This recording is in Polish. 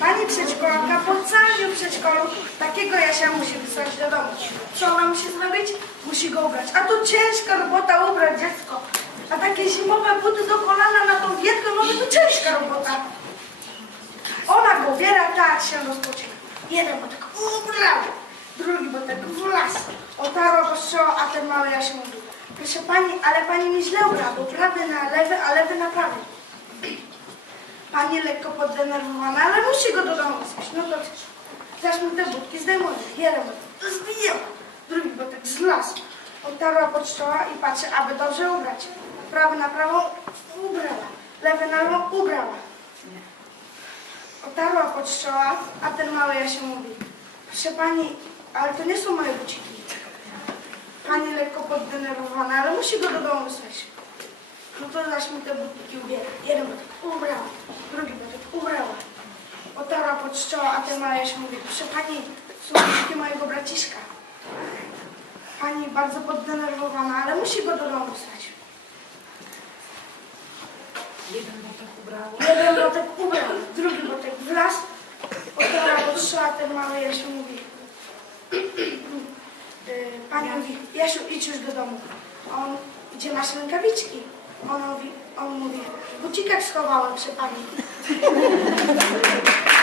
Pani przedszkolanka po całym przedszkolu takiego Jasia musi wysłać do domu. Co ona musi zrobić? Musi go ubrać. A to ciężka robota ubrać dziecko. A takie zimowe buty do kolana na tą wielką nogę to ciężka robota. Ona go ubiera, tak się rozpoczyna. Jeden botek ubrał, drugi botek w las. Otarła go strzała, a ten mały Jaś mówi. Proszę pani, ale pani mi źle ubrała, bo prawy na lewy, a lewy na prawy. Pani lekko poddenerwowana, ale musi go do domu wysłać. No to zaś mu te budki zdejmuje. Jeden botek zbijała, drugi botek z. Otarła pod czoła i patrzy, aby dobrze ubrać. Prawy na prawą ubrała, lewy na lewą ubrała. Otarła pod czoła, a ten mały Jasiu mówi. Proszę pani, ale to nie są moje buciki. Pani lekko poddenerwowana, ale musi go do domu wysłać. No to zaś mi te butiki ubiera. Jeden butik ubrała, drugi butik ubrała. Otarła pod a ten Jasiu mówi. Proszę pani, butiki mojego braciszka. Pani bardzo poddenerwowana, ale musi go do domu wysłać. Jeden botek ubrało. Jeden botek ubrał, drugi botek w las. Otarła pod ten Jasiu mówi. y, Pani mówi, Jasiu, idź już do domu. On, gdzie masz rękawiczki? On mówi, on mówi, schowałem przy pani.